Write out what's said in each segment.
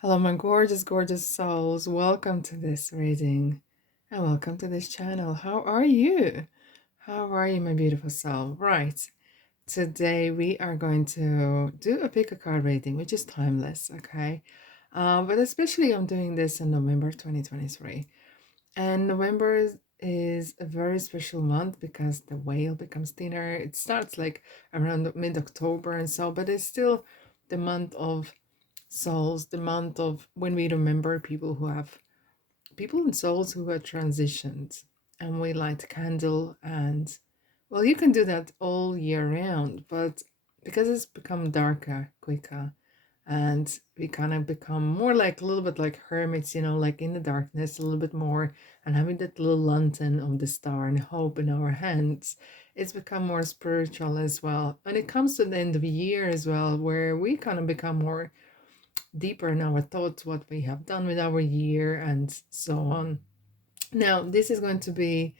Hello, my gorgeous, gorgeous souls. Welcome to this reading and welcome to this channel. How are you? How are you, my beautiful soul? Right. Today we are going to do a pick a card reading, which is timeless, okay? But especially I'm doing this in November 2023. And November is a very special month because the whale becomes thinner. It starts like around mid-October and so, but it's still the month of souls, the month of when we remember people and souls who have transitioned, and we light a candle. And well, you can do that all year round, but because it's become darker quicker, and we kind of become more like a little bit like hermits, like in the darkness a little bit more, and having that little lantern of the star and hope in our hands, it's become more spiritual as well. And it comes to the end of the year as well, where we kind of become more deeper in our thoughts, what we have done with our year, and so on. Now, this is going to be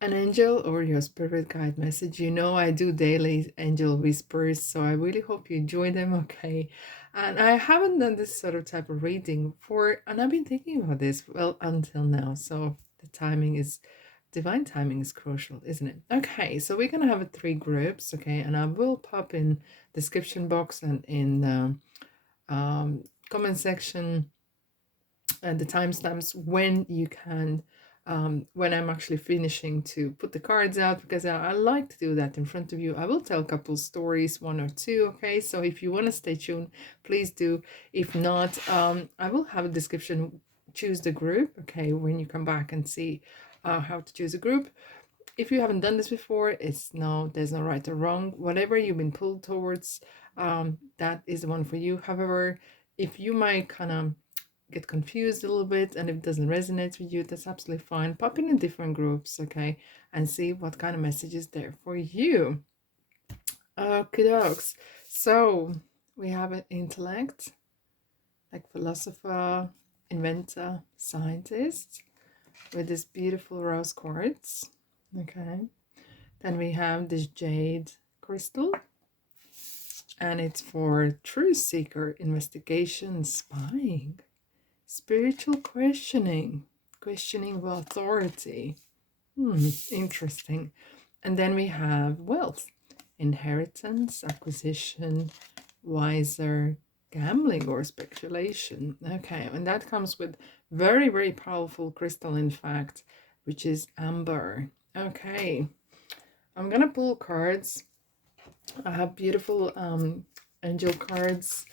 an angel or your spirit guide message. I do daily angel whispers, so I really hope you enjoy them, okay? And I haven't done this sort of type of reading for, and I've been thinking about this, well, until now. So the timing is, divine timing is crucial, isn't it? Okay, so we're gonna have three groups, okay? And I will pop in description box and in comment section and the timestamps when you can, when I'm actually finishing to put the cards out, because I like to do that in front of you. I will tell a couple stories, one or two, okay? So if you want to stay tuned, please do. If not, I will have a description, choose the group, okay, when you come back and see how to choose a group. If you haven't done this before, there's no right or wrong. Whatever you've been pulled towards, that is the one for you. However, if you might kind of get confused a little bit and if it doesn't resonate with you, that's absolutely fine. Pop in different groups, okay, and see what kind of message is there for you. Okay, dokes. So we have an intellect, like philosopher, inventor, scientist, with this beautiful rose quartz. Okay. Then we have this jade crystal, and it's for truth seeker, investigation, spying, spiritual questioning, questioning of authority. Interesting. And then we have wealth, inheritance, acquisition, wiser, gambling, or speculation. Okay, and that comes with very, very powerful crystal, in fact, which is amber. Okay, I'm gonna pull cards. I have beautiful angel cards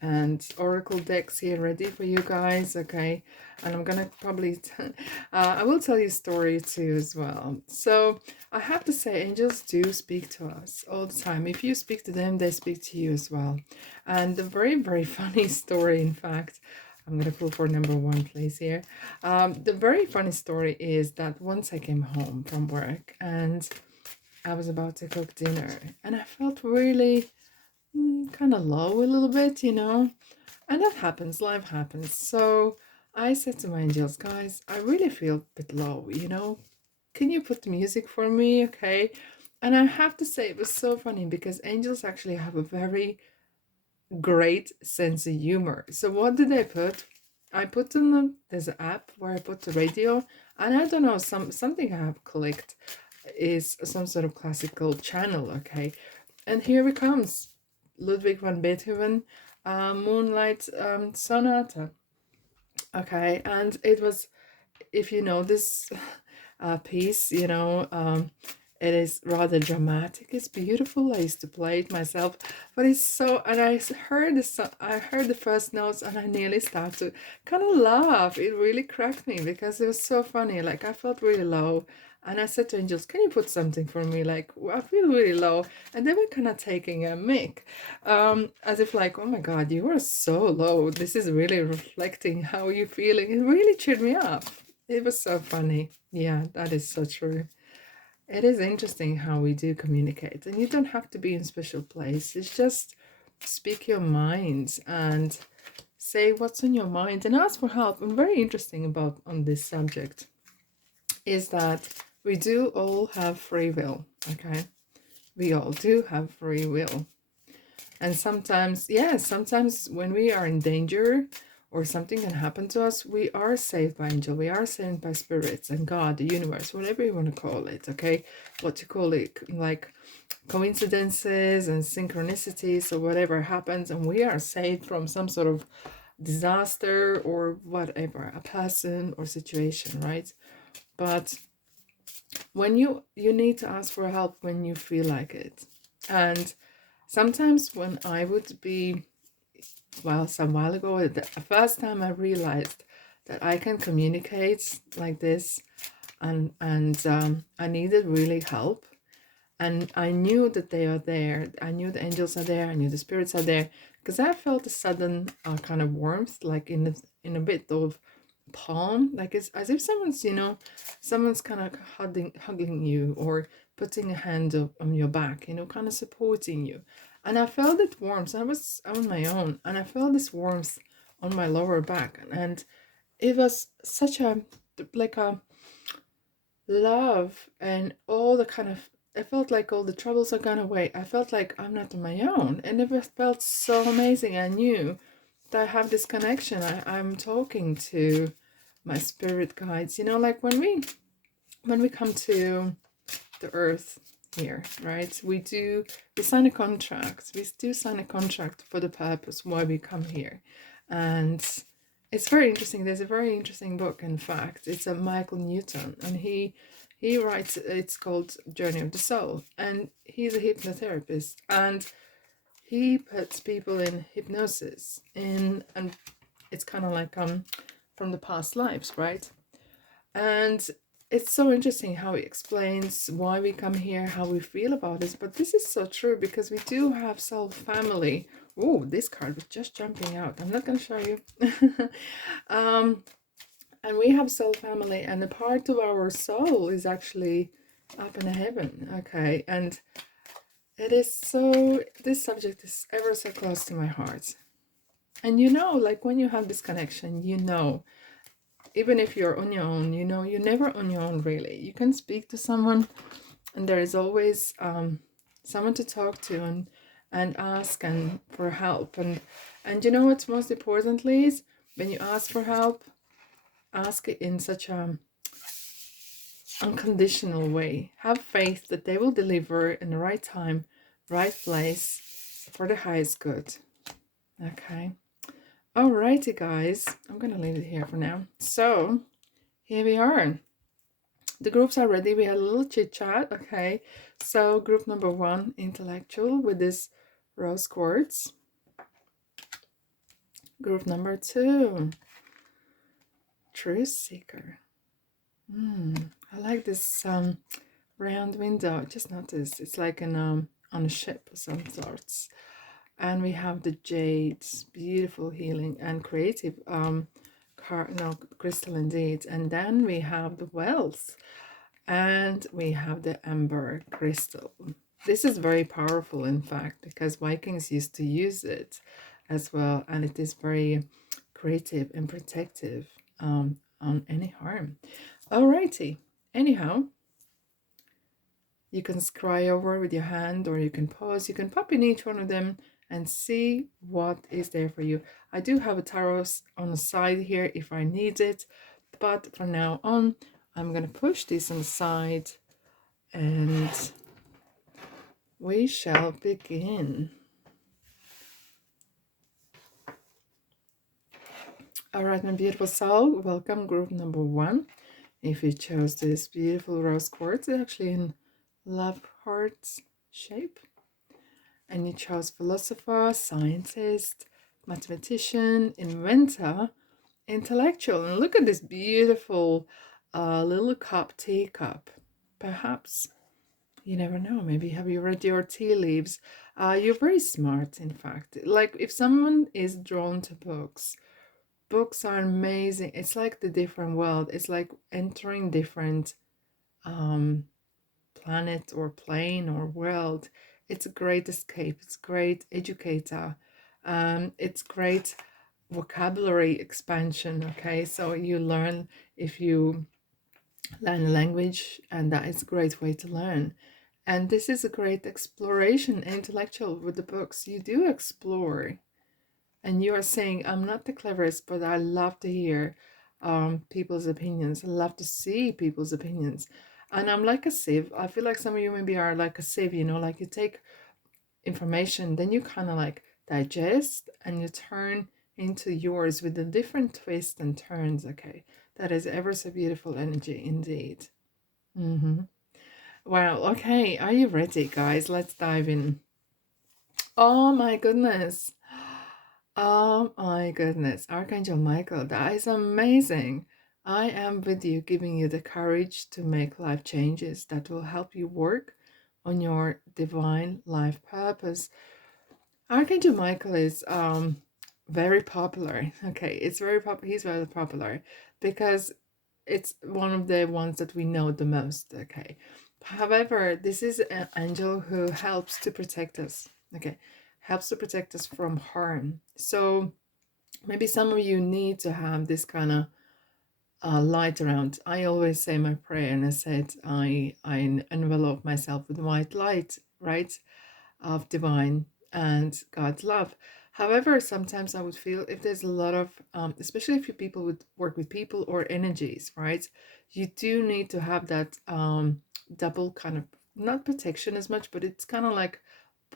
and oracle decks here ready for you guys, okay? And I'm gonna probably I will tell you a story too as well. So I have to say, angels do speak to us all the time. If you speak to them, they speak to you as well. And the very, very funny story, in fact, I'm gonna pull for number one, please, here. The very funny story is that once I came home from work and I was about to cook dinner, and I felt really kind of low a little bit, and that happens, life happens. So I said to my angels, guys, I really feel a bit low. Can you put music for me? Okay. And I have to say, it was so funny because angels actually have a very great sense of humor. So what did I put? I put in there's an app where I put the radio, and I don't know, something I have clicked is some sort of classical channel, okay? And here it comes, Ludwig van Beethoven, Moonlight Sonata. Okay, and it was, if you know this piece, it is rather dramatic. It's beautiful. I used to play it myself, but it's so. And I heard the first notes, and I nearly started to kind of laugh. It really cracked me because it was so funny. Like I felt really low, and I said to angels, "Can you put something for me? Like I feel really low." And they were kind of taking a mick, as if like, "Oh my God, you are so low. This is really reflecting how you're feeling." It really cheered me up. It was so funny. Yeah, that is so true. It is interesting how we do communicate, and you don't have to be in special place. It's just speak your mind and say what's on your mind and ask for help. And very interesting about on this subject is that we do all have free will, okay? We all do have free will. And sometimes, yeah, sometimes when we are in danger or something can happen to us, we are saved by angel, we are saved by spirits and God, the universe, whatever you want to call it, okay? What you call it, like coincidences and synchronicities or whatever happens, and we are saved from some sort of disaster or whatever, a person or situation, right? But when you need to ask for help when you feel like it. And sometimes when I would be, well, some while ago, the first time I realized that I can communicate like this, and I needed really help, and I knew that they are there. I knew the angels are there. I knew the spirits are there, because I felt a sudden kind of warmth, like in a bit of palm, like it's as if someone's kind of hugging you, or putting a hand on your back, kind of supporting you. And I felt that warmth. I was on my own, and I felt this warmth on my lower back, and it was such a, like a love, and all the kind of, I felt like all the troubles are gone away. I felt like I'm not on my own, and it felt so amazing. I knew that I have this connection. I'm talking to my spirit guides. Like when we come to the earth here, right? We sign a contract. We do sign a contract for the purpose why we come here, and it's very interesting. There's a very interesting book, in fact. It's a Michael Newton, and he writes. It's called Journey of the Soul, and he's a hypnotherapist, and he puts people in hypnosis, and it's kind of like from the past lives, right? And it's so interesting how he explains why we come here, how we feel about this. But this is so true, because we do have soul family. Oh, this card was just jumping out. I'm not going to show you. And we have soul family, and a part of our soul is actually up in heaven. Okay, and it is so, this subject is ever so close to my heart. And like when you have this connection, even if you're on your own, you're never on your own, really. You can speak to someone, and there is always someone to talk to, and ask and for help. And what's most importantly is, when you ask for help, ask it in such a unconditional way. Have faith that they will deliver in the right time, right place, for the highest good. Okay. Alrighty, guys. I'm gonna leave it here for now. So here we are. The groups are ready. We had a little chit chat. Okay. So group number 1, intellectual, with this rose quartz. Group number 2, truth seeker. I like this round window. Just noticed it's like an on a ship of some sorts. And we have the Jade, beautiful healing and creative crystal indeed. And then we have the wealth, and we have the amber crystal. This is very powerful, in fact, because Vikings used to use it as well, and it is very creative and protective on any harm. Alrighty. Anyhow, you can scry over with your hand, or you can pause. You can pop in each one of them and see what is there for you. I do have a tarot on the side here if I need it, but from now on, I'm going to push this on the side, and we shall begin. All right, my beautiful soul, welcome group number 1. If you chose this beautiful rose quartz, it's actually in love hearts shape, and you chose philosopher, scientist, mathematician, inventor, intellectual. And look at this beautiful little teacup. Perhaps, you never know, maybe have you read your tea leaves? You're very smart, in fact. Like, if someone is drawn to books are amazing. It's like the different world. It's like entering different planet or plane or world. It's a great escape. It's great educator. It's great vocabulary expansion. Okay, so you learn, if you learn a language, and that is a great way to learn. And this is a great exploration, intellectual, with the books. You do explore And you are saying, I'm not the cleverest, but I love to hear people's opinions. I love to see people's opinions. And I'm like a sieve. I feel like some of you maybe are like a sieve, you know, like you take information, then you kind of like digest and you turn into yours with a different twist and turns. Okay. That is ever so beautiful energy indeed. Mm-hmm. Wow. Okay. Are you ready, guys? Let's dive in. Oh my goodness. Oh my goodness. Archangel Michael, that is amazing. I am with you, giving you the courage to make life changes that will help you work on your divine life purpose. Archangel Michael is very popular. Okay, it's very popular. He's very popular because it's one of the ones that we know the most. Okay, however, this is an angel who helps to protect us. Okay, helps to protect us from harm. So maybe some of you need to have this kind of light around. I always say my prayer, and I said I envelop myself with white light, right? Of divine and God's love. However, sometimes I would feel if there's a lot of, especially if you people would work with people or energies, right? You do need to have that double kind of, not protection as much, but it's kind of like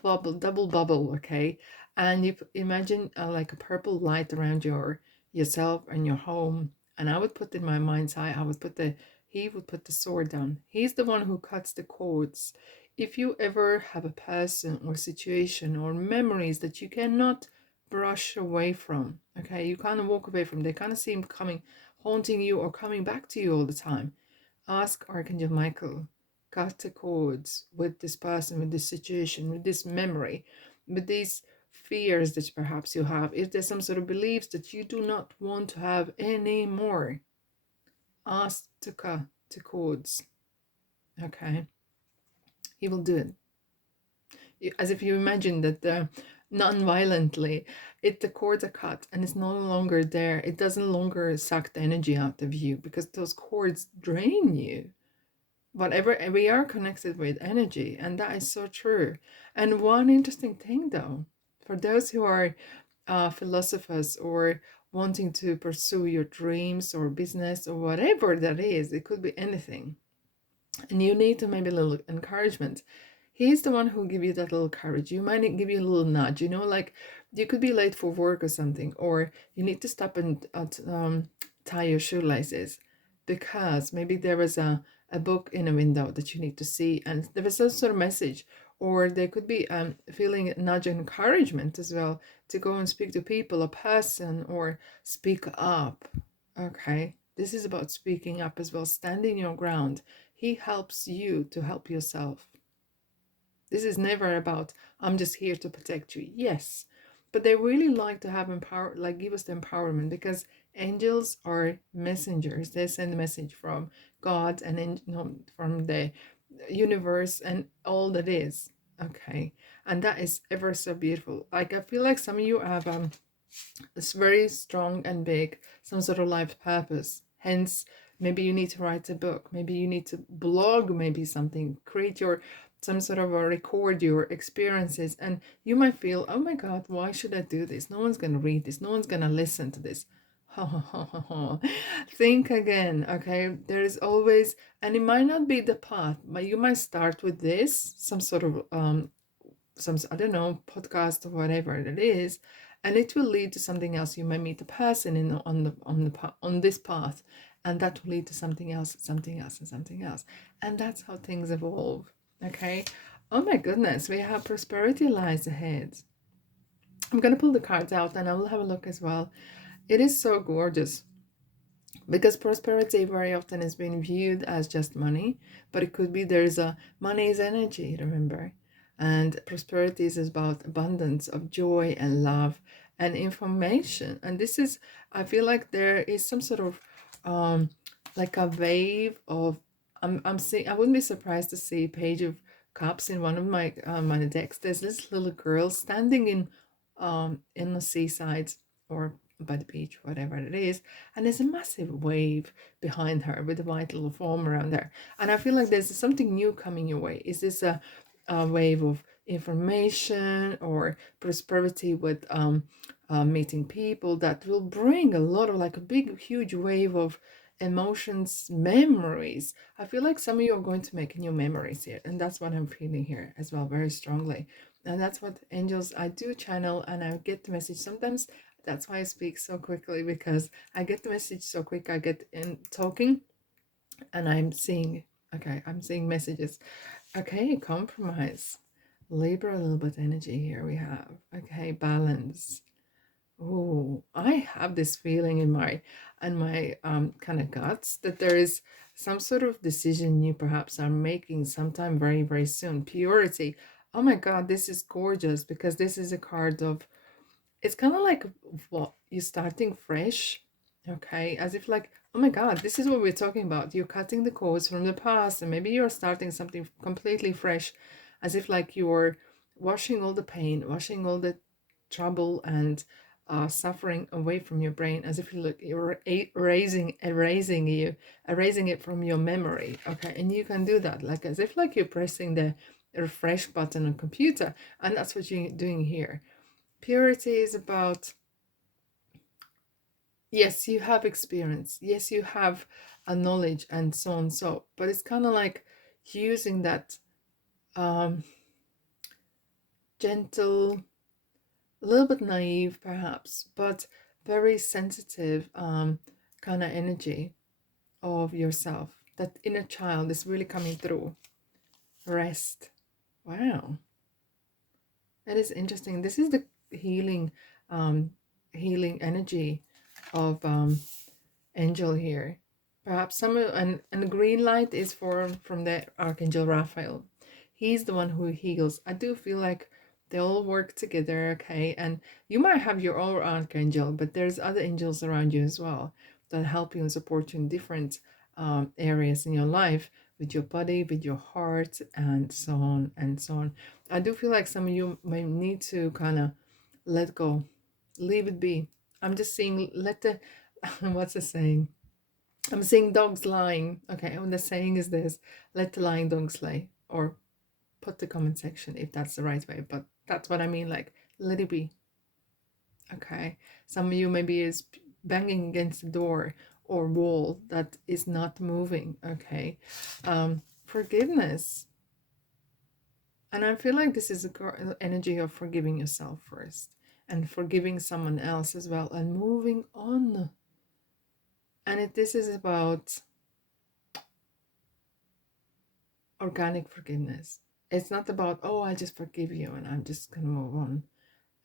bubble, double bubble, okay? And you imagine like a purple light around yourself and your home. And I would put in my mind's eye, he would put the sword down. He's the one who cuts the cords. If you ever have a person or situation or memories that you cannot brush away from, okay, you kind of walk away from, they kind of seem coming, haunting you or coming back to you all the time, ask Archangel Michael, cut the cords with this person, with this situation, with this memory, with these fears that perhaps you have. If there's some sort of beliefs that you do not want to have anymore, ask to cut the cords, okay? He will do it. As if you imagine that non-violently the cords are cut and it's no longer there, it doesn't longer suck the energy out of you because those cords drain you. Whatever, we are connected with energy, and that is so true. And one interesting thing though, for those who are philosophers or wanting to pursue your dreams or business or whatever that is, it could be anything, and you need to maybe a little encouragement. He's the one who give you that little courage. You might give you a little nudge, you know, like you could be late for work or something, or you need to stop and tie your shoelaces because maybe there was a book in a window that you need to see, and there was some sort of message, or there could be feeling nudge and encouragement as well to go and speak to people, a person, or speak up. Okay, this is about speaking up as well, standing your ground. He helps you to help yourself. This is never about, I'm just here to protect you. Yes, but they really like to have empower, like give us the empowerment, because angels are messengers. They send a message from God and from the universe and all that is. Okay, and that is ever so beautiful. Like I feel like some of you have it's very strong and big, some sort of life purpose. Hence, maybe you need to write a book, maybe you need to blog, maybe something, create your some sort of a record your experiences, and you might feel, oh my God, why should I do this? No one's gonna read this, no one's gonna listen to this. Think again, okay? There is always, and it might not be the path, but you might start with this, some sort of some, I don't know, podcast or whatever it is, and it will lead to something else. You may meet a person in on this path, and that will lead to something else, something else, and something else, and that's how things evolve. Okay. Oh my goodness, we have prosperity lies ahead. I'm gonna pull the cards out and I will have a look as well. It is so gorgeous because prosperity very often is being viewed as just money, but it could be there's a money is energy, remember, and prosperity is about abundance of joy and love and information. And this is, I feel like there is some sort of like a wave of, I'm seeing, I wouldn't be surprised to see Page of Cups in one of my decks. There's this little girl standing in the seaside or by the beach, whatever it is, and there's a massive wave behind her with a white little foam around her. And I feel like there's something new coming your way. Is this a wave of information or prosperity with meeting people that will bring a lot of, like, a big huge wave of emotions, memories. I feel like some of you are going to make new memories here, and that's what I'm feeling here as well, very strongly. And that's what angels, I do channel, and I get the message sometimes. That's why I speak so quickly, because I get the message so quick. I get in talking and I'm seeing, okay, I'm seeing messages. Okay, compromise. Libra, a little bit energy here we have. Okay, balance. Oh, I have this feeling in my kind of guts that there is some sort of decision you perhaps are making sometime very, very soon. Purity. Oh my God, this is gorgeous, because this is a card of, it's kind of like, what, you're starting fresh, okay, as if like, oh my God, this is what we're talking about. You're cutting the cords from the past, and maybe you're starting something completely fresh, as if like you're washing all the pain, washing all the trouble and suffering away from your brain, as if you look, you're erasing it from your memory. Okay, and you can do that, like as if like you're pressing the refresh button on a computer, and that's what you're doing here. Purity is about, yes, you have experience, yes, you have a knowledge and so on, so, but it's kind of like using that um gentle, a little bit naive perhaps, but very sensitive kind of energy of yourself. That inner child is really coming through. Rest. Wow, that is interesting. This is the healing healing energy of angel here. Perhaps some and the green light is from the Archangel Raphael. He's the one who heals. I do feel like they all work together, okay? And you might have your own archangel, but there's other angels around you as well that help you and support you in different areas in your life, with your body, with your heart, and so on and so on. I do feel like some of you may need to kind of let go, leave it be. I'm just seeing, let the what's the saying? I'm seeing dogs lying. Okay, and the saying is this: let the lying dogs lay. Or put the comment section if that's the right way, but that's what I mean, like, let it be. Okay, some of you maybe is banging against the door or wall that is not moving. Okay, forgiveness. And I feel like this is a energy of forgiving yourself first, and forgiving someone else as well, and moving on. And this is about organic forgiveness. It's not about, oh, I just forgive you and I'm just gonna move on.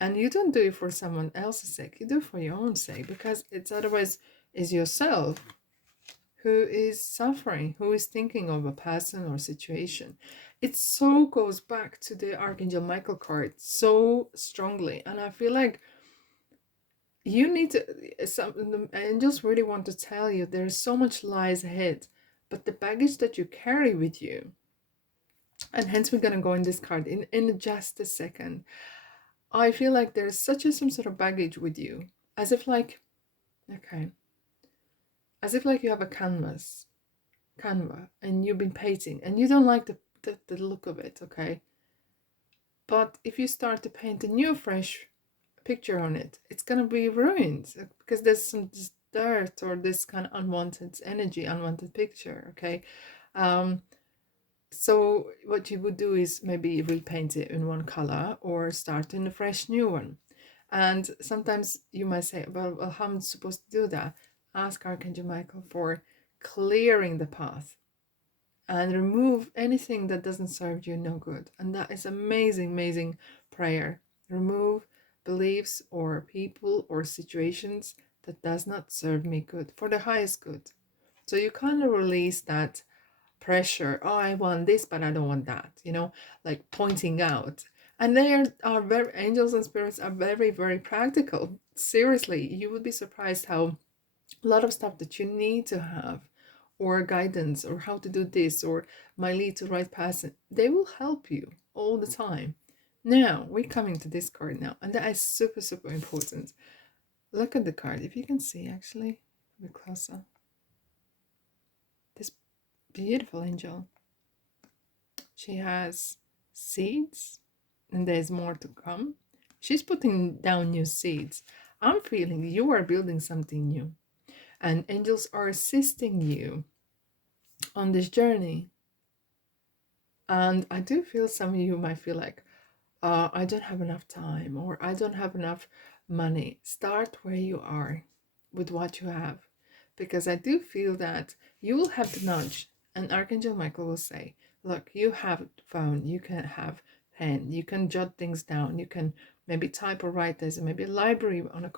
And you don't do it for someone else's sake, you do it for your own sake, because it's otherwise is yourself who is suffering, who is thinking of a person or situation. It so goes back to the Archangel Michael card so strongly. And I feel like you need to, some the angels really want to tell you there's so much lies ahead, but the baggage that you carry with you, and hence we're going to go in this card in just a second. I feel like there's such a some sort of baggage with you, as if like, okay, as if like you have a canva, and you've been painting and you don't like the look of it, okay, but if you start to paint a new fresh picture on it, it's gonna be ruined, because there's some dirt or this kind of unwanted energy, unwanted picture, okay. So what you would do is maybe repaint it in one color or start in a fresh new one. And sometimes you might say, well, how am I supposed to do that? Ask Archangel Michael for clearing the path and remove anything that doesn't serve you no good. And that is amazing, amazing prayer. Remove beliefs or people or situations that does not serve me good, for the highest good. So you kind of release that pressure. Oh, I want this, but I don't want that, like pointing out. And they are very, angels and spirits are very, very practical. Seriously, you would be surprised how a lot of stuff that you need to have, or guidance, or how to do this, or my lead to right path, they will help you all the time. Now we're coming to this card now, and that is super, super important. Look at the card, if you can see, actually a bit closer. This beautiful angel, she has seeds, and there's more to come. She's putting down new seeds. I'm feeling you are building something new, and angels are assisting you on this journey. And I do feel some of you might feel like, I don't have enough time, or I don't have enough money. Start where you are with what you have. Because I do feel that you will have the nudge, and Archangel Michael will say, look, you have phone, you can have pen, you can jot things down, you can maybe type or write. There's maybe a library on a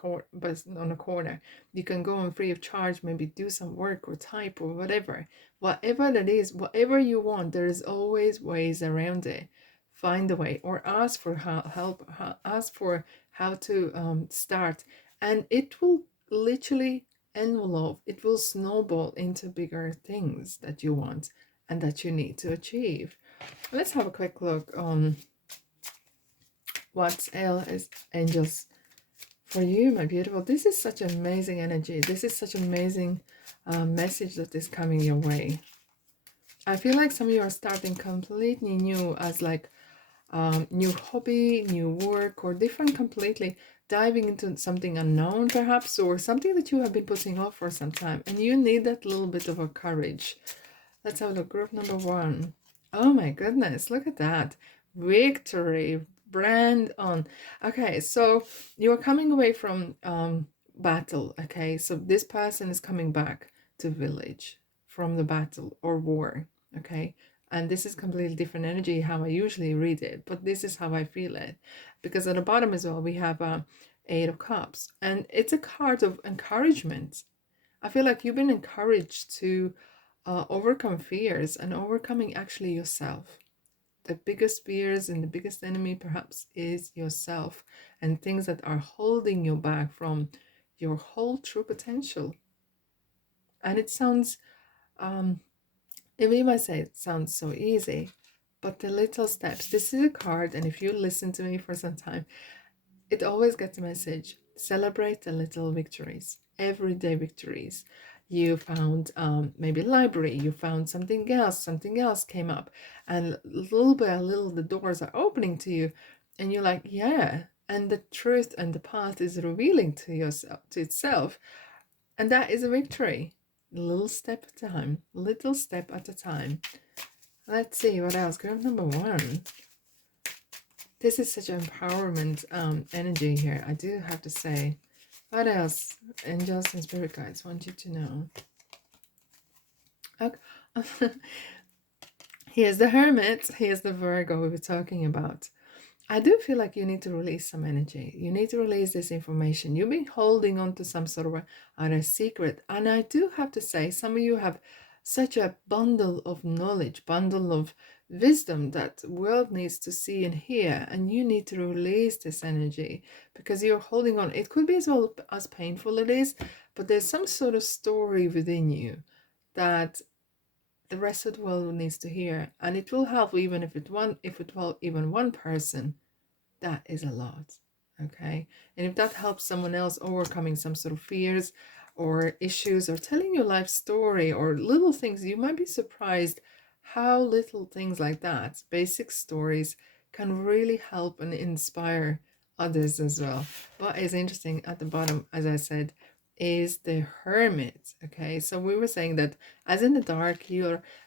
corner. You can go on free of charge, maybe do some work or type or whatever. Whatever that is, whatever you want, there is always ways around it. Find a way, or ask for help, ask for how to start, and it will literally envelope, it will snowball into bigger things that you want and that you need to achieve. Let's have a quick look on what else is angels for you, my beautiful. This is such amazing energy. This is such amazing message that is coming your way. I feel like some of you are starting completely new, as like new hobby, new work, or different completely, diving into something unknown perhaps, or something that you have been putting off for some time, and you need that little bit of a courage. Let's have a look. Group number 1. Oh my goodness, look at that. Victory, brand on. Okay, so you're coming away from battle. Okay, so this person is coming back to village from the battle or war. Okay, and this is completely different energy how I usually read it, but this is how I feel it, because at the bottom as well we have a 8 of Cups, and it's a card of encouragement. I feel like you've been encouraged to overcome fears, and overcoming actually yourself. The biggest fears and the biggest enemy perhaps is yourself, and things that are holding you back from your whole true potential. And it sounds, and we might say it sounds so easy, but the little steps. This is a card, and if you listen to me for some time, it always gets a message. Celebrate the little victories, everyday victories. You found maybe library, you found something else came up, and little by little the doors are opening to you, and you're like, yeah, and the truth and the path is revealing to yourself, to itself, and that is a victory. Little step at a time, little step at a time. Let's see what else. Group number 1. This is such empowerment energy here, I do have to say. What else angels and spirit guides want you to know? Okay. Here's the Hermit. Here's the Virgo we were talking about. I do feel like you need to release some energy. You need to release this information. You've been holding on to some sort of a secret. And I do have to say, some of you have such a bundle of knowledge, bundle of wisdom that the world needs to see and hear. And you need to release this energy because you're holding on. It could be as well as painful it is, but there's some sort of story within you that the rest of the world needs to hear. And it will help even if it will even one person. That is a lot. Okay, and if that helps someone else overcoming some sort of fears or issues, or telling your life story, or little things, you might be surprised how little things like that, basic stories, can really help and inspire others as well. What is interesting at the bottom, as I said, is the Hermit. Okay, so we were saying that as in the dark,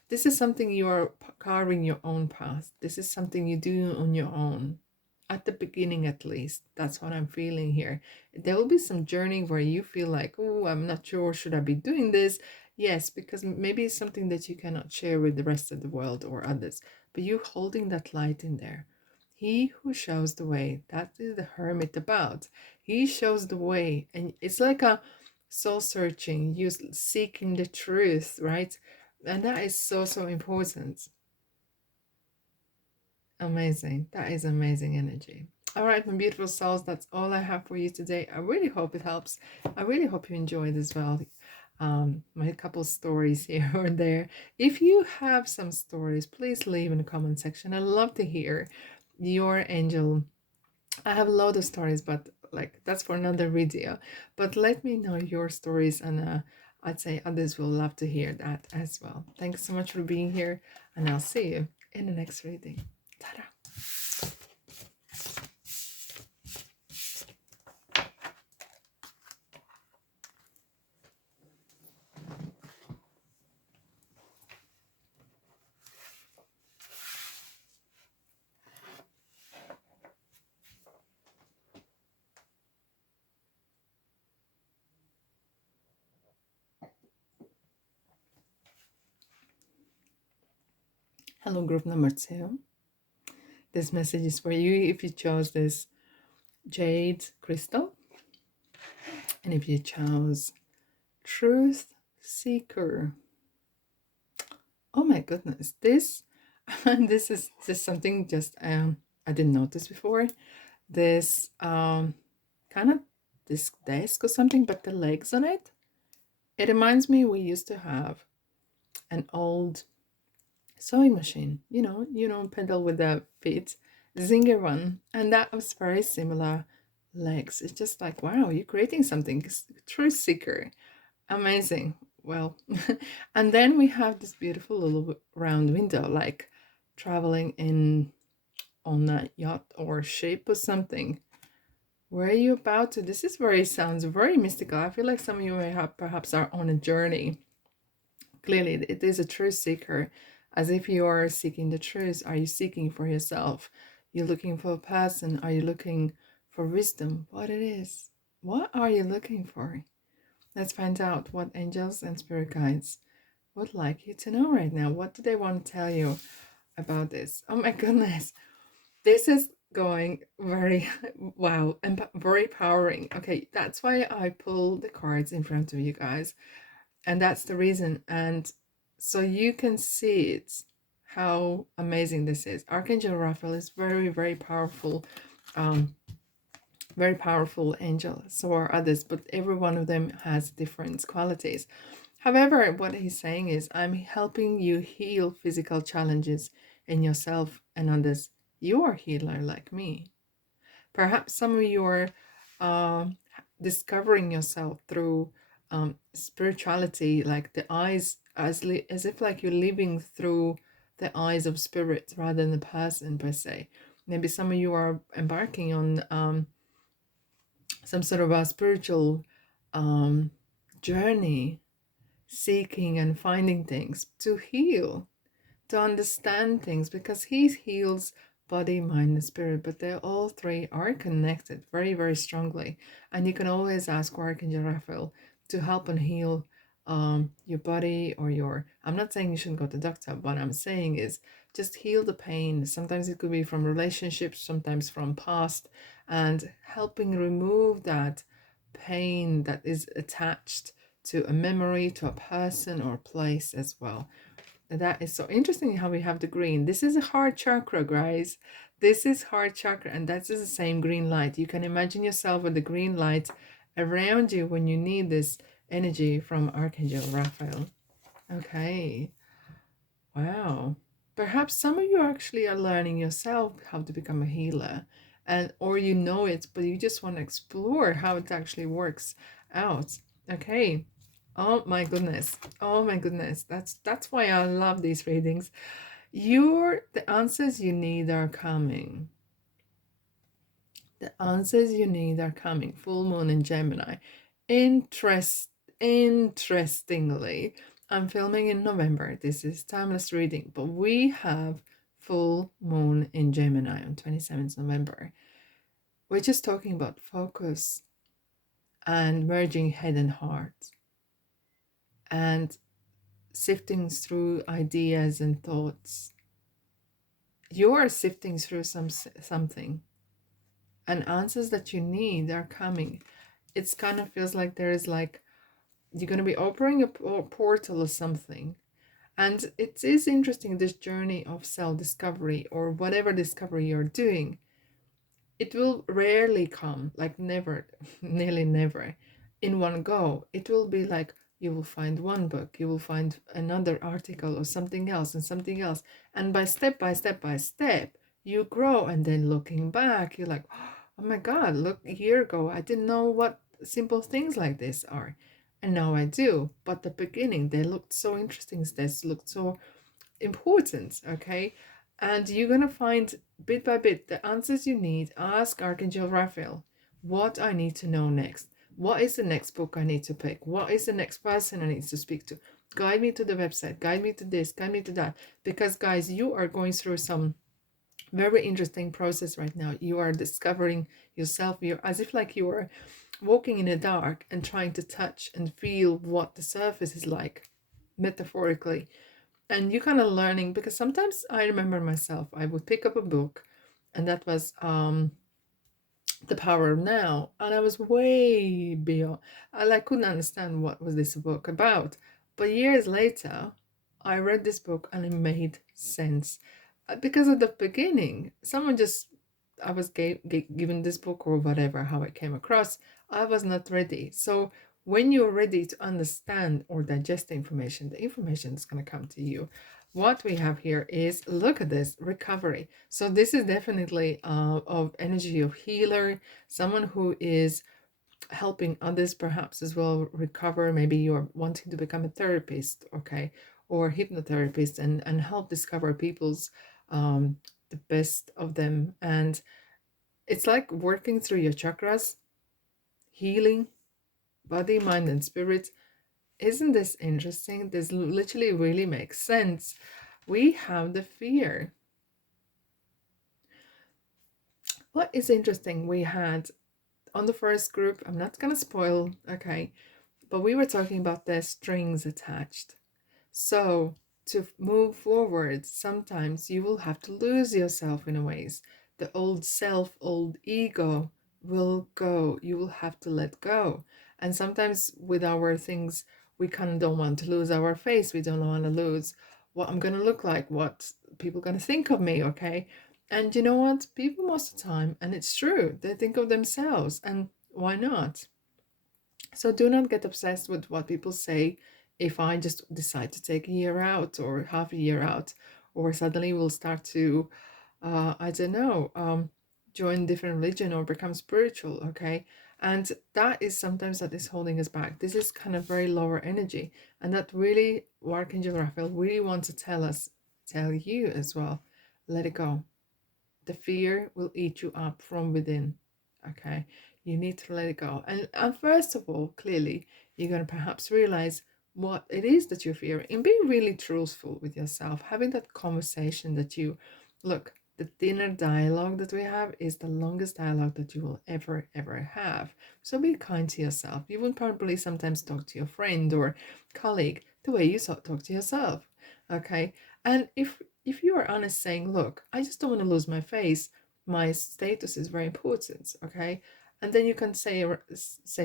this is something you are carving your own path. This is something you do on your own. At the beginning, at least, that's what I'm feeling here. There will be some journey where you feel like, oh, I'm not sure, should I be doing this? Yes, because maybe it's something that you cannot share with the rest of the world or others, but you holding that light in there. He who shows the way, that is the Hermit about. He shows the way, and it's like a soul searching, you seeking the truth, right? And that is so, so important. Amazing. That is amazing energy. All right, my beautiful souls, that's all I have for you today. I really hope it helps. I really hope you enjoyed as well. My couple stories here or there. If you have some stories, please leave in the comment section. I love to hear your angel. I have a lot of stories, but like that's for another video. But let me know your stories, and I'd say others will love to hear that as well. Thanks so much for being here, and I'll see you in the next reading. Ta-da! Hello, group number 2. This message is for you if you chose this Jade crystal, and if you chose Truth Seeker. Oh my goodness, this this is just something just I didn't notice before. This kind of this desk or something, but the legs on it. It reminds me we used to have an old sewing machine, pedal with the feet, zinger one, and that was very similar legs. It's just like, wow, you're creating something. Truth seeker, amazing. Well, and then we have this beautiful little round window, like traveling in on a yacht or ship or something. Where are you about to? This is very sounds very mystical. I feel like some of you may have perhaps are on a journey. Clearly, it is a truth seeker, as if you are seeking the truth. Are you seeking for yourself? You're looking for a person. Are you looking for wisdom? What it is? What are you looking for? Let's find out what angels and spirit guides would like you to know right now. What do they want to tell you about this? Oh my goodness. This is going very, wow, and very powering. Okay, that's why I pull the cards in front of you guys. And that's the reason. And so you can see it, how amazing this is. Archangel Raphael is very, um, very powerful angel. So are others, but every one of them has different qualities. However, what he's saying is, I'm helping you heal physical challenges in yourself and others. You are a healer like me. Perhaps some of you are discovering yourself through spirituality, like the eyes, as if like you're living through the eyes of spirit rather than the person per se. Maybe some of you are embarking on some sort of a spiritual journey, seeking and finding things to heal, to understand things, because he heals body, mind, and spirit, but they all three are connected very, very strongly. And you can always ask Archangel Raphael to help and heal your body or your. I'm not saying you shouldn't go to the doctor. What I'm saying is just heal the pain. Sometimes it could be from relationships, sometimes from past, and helping remove that pain that is attached to a memory, to a person or place as well. That is so interesting how we have the green. This is a heart chakra, guys. This is heart chakra, and that is the same green light. You can imagine yourself with the green light around you when you need this energy from Archangel Raphael. Okay. Wow. Perhaps some of you actually are learning yourself how to become a healer, and or you know it, but you just want to explore how it actually works out. Okay. Oh my goodness. Oh my goodness. That's why I love these readings. The answers you need are coming. The answers you need are coming. Full moon in Gemini. Interestingly, I'm filming in November. This is timeless reading, but we have full moon in Gemini on 27th November. We're just talking about focus and merging head and heart and sifting through ideas and thoughts. You are sifting through something, and answers that you need are coming. It's kind of feels like there is like you're going to be opening a portal or something. And it is interesting, this journey of self-discovery or whatever discovery you're doing. It will rarely come, like never, nearly never, in one go. It will be like you will find one book, you will find another article or something else and something else. And by step by step by step, you grow. And then looking back, you're like, oh my God, look, a year ago, I didn't know what simple things like this are. And now I do. But the beginning, they looked so interesting. This looked so important, okay? And you're going to find bit by bit the answers you need. Ask Archangel Raphael what I need to know next. What is the next book I need to pick? What is the next person I need to speak to? Guide me to the website, guide me to this, guide me to that. Because, guys, you are going through some very interesting process right now. You are discovering yourself. You're as if like you are walking in the dark and trying to touch and feel what the surface is like, metaphorically. And you kind of learning, because sometimes I remember myself, I would pick up a book, and that was The Power of Now, and I was way beyond. I like couldn't understand what was this book about. But years later, I read this book and it made sense. Because at the beginning, someone just I was given this book or whatever, how it came across. I was not ready. So when you're ready to understand or digest the information is going to come to you. What we have here is, look at this, recovery. So this is definitely of energy of healer, someone who is helping others perhaps as well recover. Maybe you're wanting to become a therapist, okay, or hypnotherapist, and help discover people's the best of them. And it's like working through your chakras, healing body, mind, and spirit. Isn't this interesting? This literally really makes sense. We have the fear. What is interesting, we had on the first group, I'm not gonna spoil, okay, but we were talking about the strings attached. So to move forward, sometimes you will have to lose yourself in a ways. The old self, old ego will go. You will have to let go. And sometimes with our things, we kind of don't want to lose our face. We don't want to lose what I'm going to look like, what people going to think of me, okay? And you know what? People most of the time, and it's true, they think of themselves. And why not? So do not get obsessed with what people say. If I just decide to take a year out or half a year out, or suddenly we'll start to, I don't know, join different religion or become spiritual, okay? And that is sometimes that is holding us back. This is kind of very lower energy. And that really, Archangel Raphael really wants to tell you as well, let it go. The fear will eat you up from within. Okay, you need to let it go. And first of all, clearly, you're going to perhaps realize what it is that you're fearing, and be really truthful with yourself. Having that conversation that you look, the inner dialogue that we have is the longest dialogue that you will ever have. So be kind to yourself. You would probably sometimes talk to your friend or colleague the way you talk to yourself. Okay, and if you are honest, saying, look, I just don't want to lose my face, my status is very important, okay? And then you can say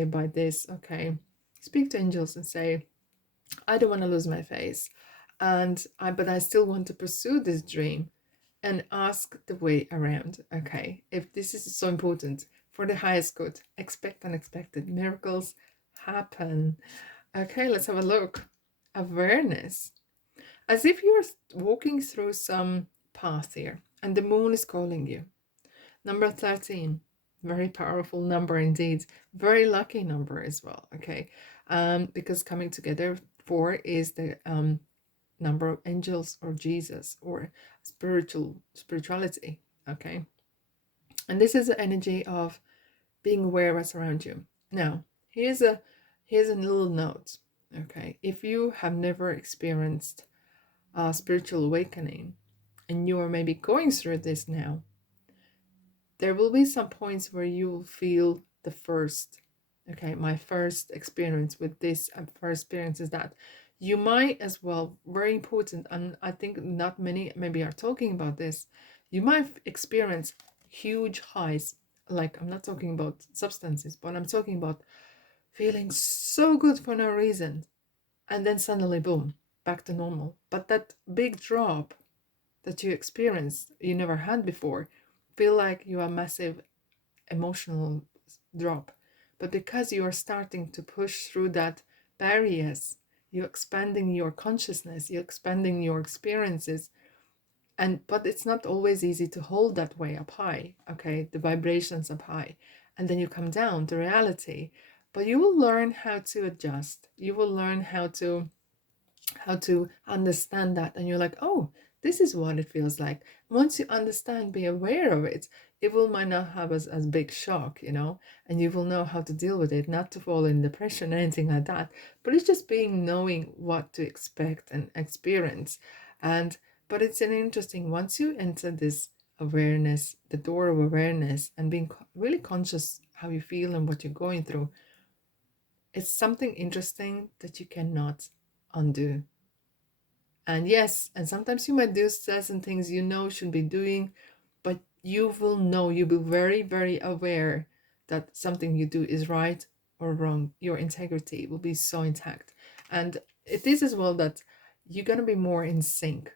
by this, okay, speak to angels and say, I don't want to lose my face, but I still want to pursue this dream, and ask the way around, okay? If this is so important for the highest good, expect unexpected miracles happen. Okay, let's have a look. Awareness, as if you're walking through some path here and the moon is calling you. Number 13, very powerful number indeed. Very lucky number as well, okay? Because coming together, 4 is the number of angels or Jesus or spirituality, okay? And this is the energy of being aware of what's around you. Now, here's a little note, okay? If you have never experienced spiritual awakening and you are maybe going through this now, there will be some points where you will feel the first, okay, my first experience with this, first experience is that. You might as well, very important, and I think not many maybe are talking about this, you might experience huge highs. Like, I'm not talking about substances, but I'm talking about feeling so good for no reason, and then suddenly, boom, back to normal. But that big drop that you experienced, you never had before, feel like you are massive emotional drop. But because you are starting to push through that barriers, you're expanding your consciousness, you're expanding your experiences. But it's not always easy to hold that way up high, okay? The vibrations up high. And then you come down to reality. But you will learn how to adjust. You will learn how to understand that, and you're like, oh, this is what it feels like. Once you understand, be aware of it, it will might not have as big shock, and you will know how to deal with it, not to fall in depression or anything like that, but it's just being knowing what to expect and experience. But it's an interesting, once you enter this awareness, the door of awareness, and being really conscious how you feel and what you're going through, it's something interesting that you cannot undo. And yes, and sometimes you might do certain things you know should be doing, but you will know, you'll be very, very aware that something you do is right or wrong. Your integrity will be so intact. And it is as well that you're going to be more in sync.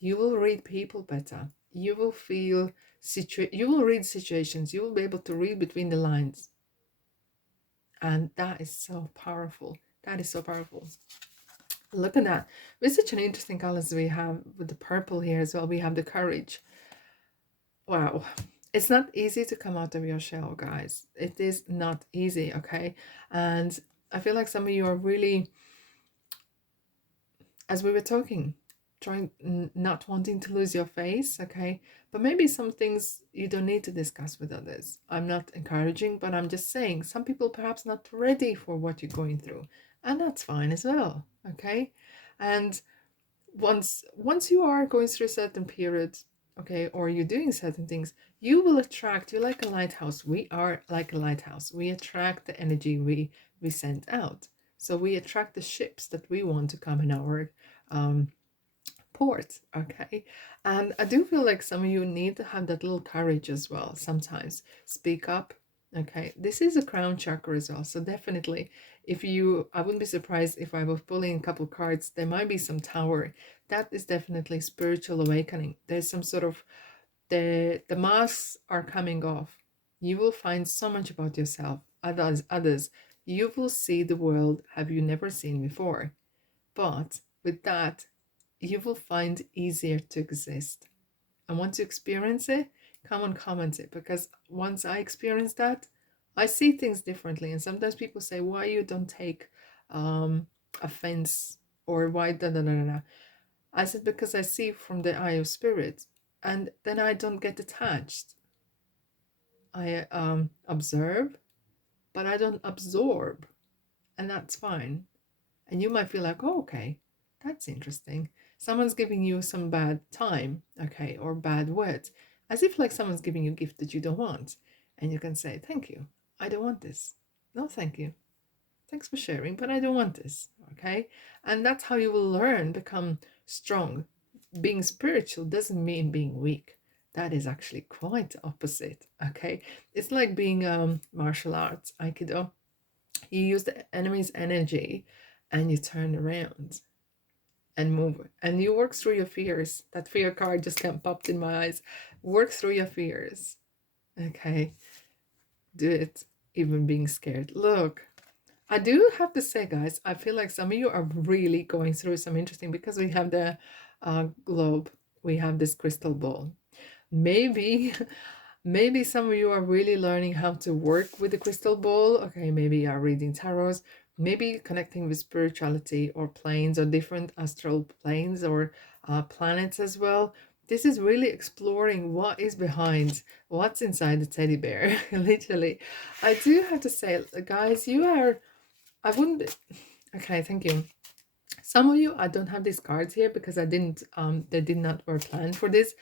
You will read people better. You will feel you will read situations. You will be able to read between the lines. And that is so powerful. That is so powerful. Look at that. With such an interesting colors we have with the purple here as well. We have the courage. Wow. It's not easy to come out of your shell, guys. It is not easy, okay? And I feel like some of you are really, as we were talking, trying, not wanting to lose your face, okay? But maybe some things you don't need to discuss with others. I'm not encouraging, but I'm just saying some people perhaps not ready for what you're going through, and that's fine as well, okay? And once you are going through a certain period, okay, or you're doing certain things, you will attract. You're like a lighthouse. We are like a lighthouse. We attract the energy we send out. So we attract the ships that we want to come in our um, port, okay? And I do feel like some of you need to have that little courage as well sometimes. Speak up, okay? This is a crown chakra as well, so definitely if you, I wouldn't be surprised if I was pulling a couple cards. There might be some tower. That is definitely spiritual awakening. There's some sort of, the masks are coming off. You will find so much about yourself. Others, you will see the world have you never seen before. But with that, you will find easier to exist. And once you experience it, come and comment it, because once I experience that, I see things differently. And sometimes people say, why you don't take offense, or why da da da da da. I said, because I see from the eye of spirit, and then I don't get attached. I observe, but I don't absorb, and that's fine. And you might feel like, oh, okay, that's interesting. Someone's giving you some bad time, okay, or bad words, as if like someone's giving you a gift that you don't want. And you can say, thank you, I don't want this. No, thank you. Thanks for sharing, but I don't want this, okay? And that's how you will learn, become strong. Being spiritual doesn't mean being weak. That is actually quite opposite, okay? It's like being martial arts, Aikido. You use the enemy's energy and you turn around and move, and you work through your fears. That fear card just kept popped in my eyes. Work through your fears, okay? Do it even being scared. Look, I do have to say, guys, I feel like some of you are really going through some interesting, because we have the globe, we have this crystal ball. Maybe maybe some of you are really learning how to work with the crystal ball. Okay, maybe you are reading tarots, maybe connecting with spirituality or planes or different astral planes or planets as well. This is really exploring what is behind, what's inside the teddy bear. Literally, I do have to say, guys, you are, I wouldn't be, okay, thank you. Some of you, I don't have these cards here because I didn't, they did not were planned for this.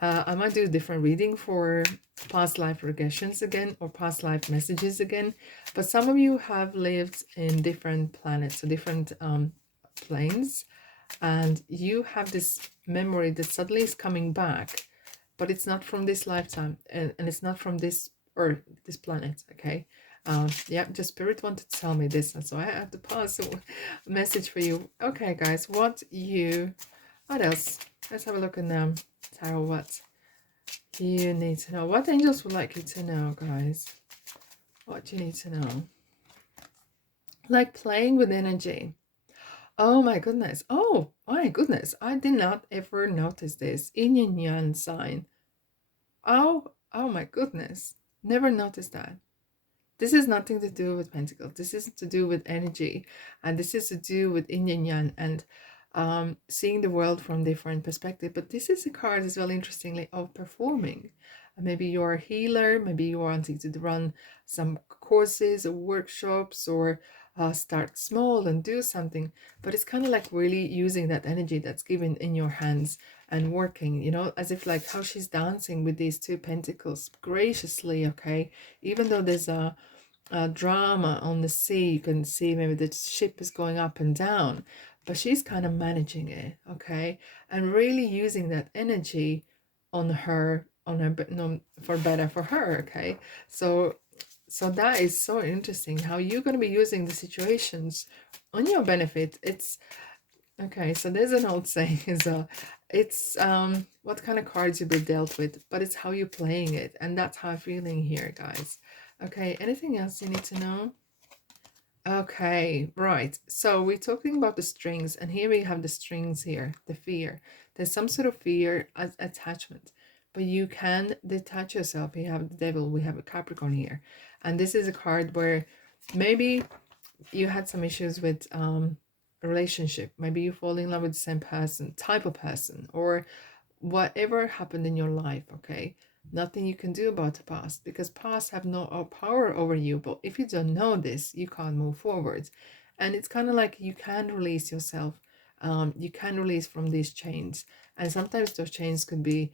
I might do a different reading for past life regressions again, or past life messages again. But some of you have lived in different planets, so different planes, and you have this memory that suddenly is coming back, but it's not from this lifetime, and it's not from this earth, this planet, okay? Yeah, the spirit wanted to tell me this, and so I had to pause a message for you. Okay, guys, what else? Let's have a look in tarot. What you need to know, what angels would like you to know, guys. What you need to know, like playing with energy. Oh my goodness. Oh my goodness. I did not ever notice this. Yin and Yang sign. Oh my goodness. Never noticed that. This is nothing to do with pentacles. This is to do with energy. And this is to do with yin and yang, and seeing the world from different perspective. But this is a card as well, interestingly, of performing. Maybe you're a healer. Maybe you're wanting to run some courses or workshops, or start small and do something. But it's kind of like really using that energy that's given in your hands and working, as if like how she's dancing with these two pentacles graciously, okay? Even though there's a drama on the sea, you can see maybe the ship is going up and down, but she's kind of managing it, okay, and really using that energy on her, but no, for better for her, okay. So that is so interesting how you're going to be using the situations on your benefit. It's okay. So there's an old saying is it's what kind of cards you've been dealt with, but it's how you're playing it, and that's how I'm feeling here, guys. Okay, anything else you need to know? Okay, right. So we're talking about the strings, and here we have the strings here, the fear. There's some sort of fear as attachment, but you can detach yourself. We have the devil, we have a Capricorn here. And this is a card where maybe you had some issues with a relationship. Maybe you fall in love with the same person, type of person, or whatever happened in your life, okay? Nothing you can do about the past because past have no power over you. But if you don't know this, you can't move forward. And it's kind of like you can release yourself. You can release from these chains. And sometimes those chains could be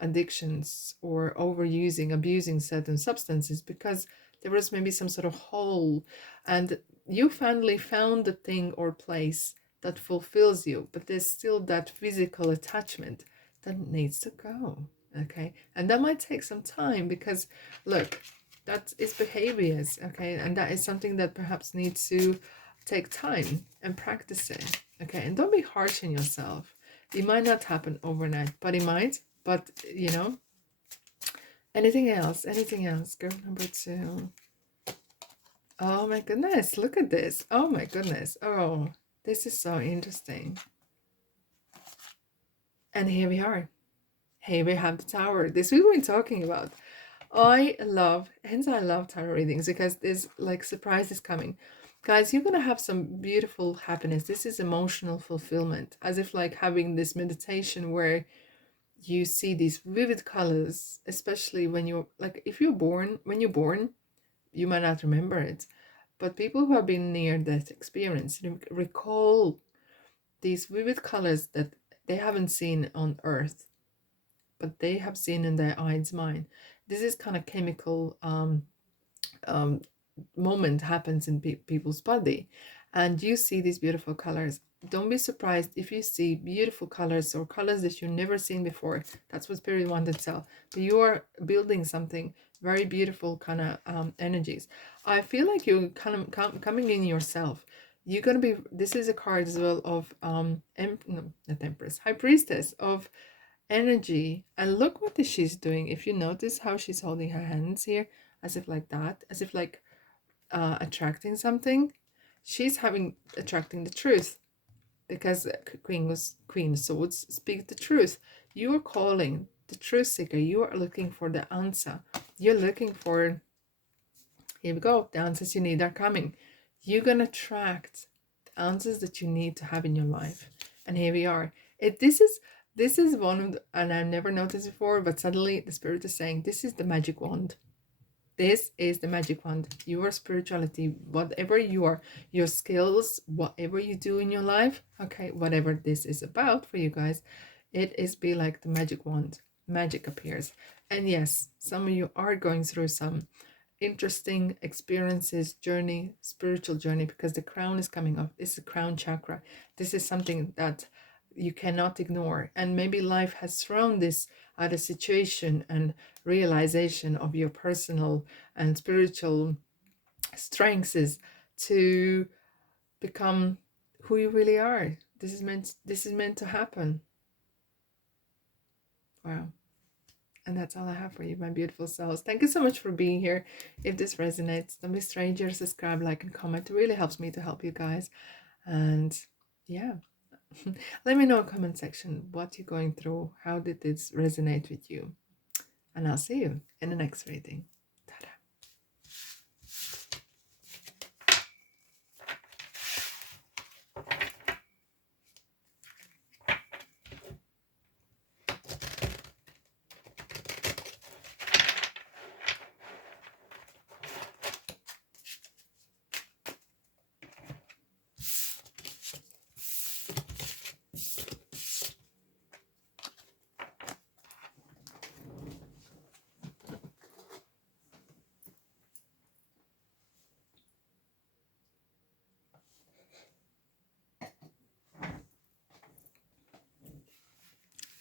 addictions or overusing, abusing certain substances because there was maybe some sort of hole. And you finally found the thing or place that fulfills you, but there's still that physical attachment that needs to go. Okay, and that might take some time because look, that is behaviors, okay, and that is something that perhaps needs to take time and practice it. Okay, and don't be harsh on yourself. It might not happen overnight, but it might. But you know, anything else? Anything else? Girl number 2. Oh my goodness, look at this. Oh my goodness. Oh, this is so interesting. And here we are. Here we have the Tower. This we've been talking about. Hence I love tarot readings because there's like surprises coming. Guys, you're gonna have some beautiful happiness. This is emotional fulfillment, as if like having this meditation where you see these vivid colors, especially when you're like, if you're born, when you're born, you might not remember it. But people who have been near death experience recall these vivid colors that they haven't seen on earth, but they have seen in their eyes mind. This is kind of chemical um, moment happens in people's body, and you see these beautiful colors. Don't be surprised if you see beautiful colors or colors that you've never seen before. That's what spirit wanted to tell. But you are building something very beautiful, kind of energies. I feel like you're kind of coming in yourself. You're gonna be. This is a card as well of no, not Empress, High Priestess of energy. And look what she's doing. If you notice how she's holding her hands here, as if like that, as if like attracting something. She's having attracting the truth because Queen of Swords speak the truth. You are calling the truth seeker. You are looking for the answer. You're looking for, here we go, the answers you need are coming. You're gonna attract the answers that you need to have in your life. And here we are. This is one of the, and I've never noticed before, but suddenly the spirit is saying this is the magic wand. This is the magic wand. Your spirituality, whatever you are, your skills, whatever you do in your life, okay, whatever this is about for you guys, it is be like the magic wand. Magic appears. And yes, some of you are going through some interesting experiences, journey, spiritual journey, because the crown is coming up. This is the crown chakra. This is something that you cannot ignore. And maybe life has thrown this at a situation and realization of your personal and spiritual strengths is to become who you really are. This is meant to happen. Wow. And that's all I have for you, my beautiful souls. Thank you so much for being here. If this resonates, don't be stranger, subscribe, like, and comment. It really helps me to help you guys. And yeah, let me know in the comment section what you're going through. How did this resonate with you? And I'll see you in the next reading. Ta-da.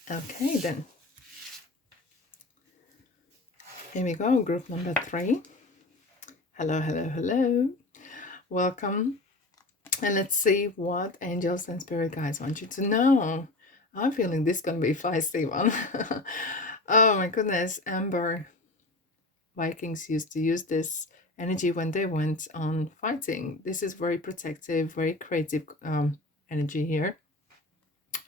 Okay, then. Here we go, group number 3. Hello, hello, hello. Welcome. And let's see what angels and spirit guides want you to know. I'm feeling this gonna be a feisty one. Oh my goodness, Amber. Vikings used to use this energy when they went on fighting. This is very protective, very creative energy here.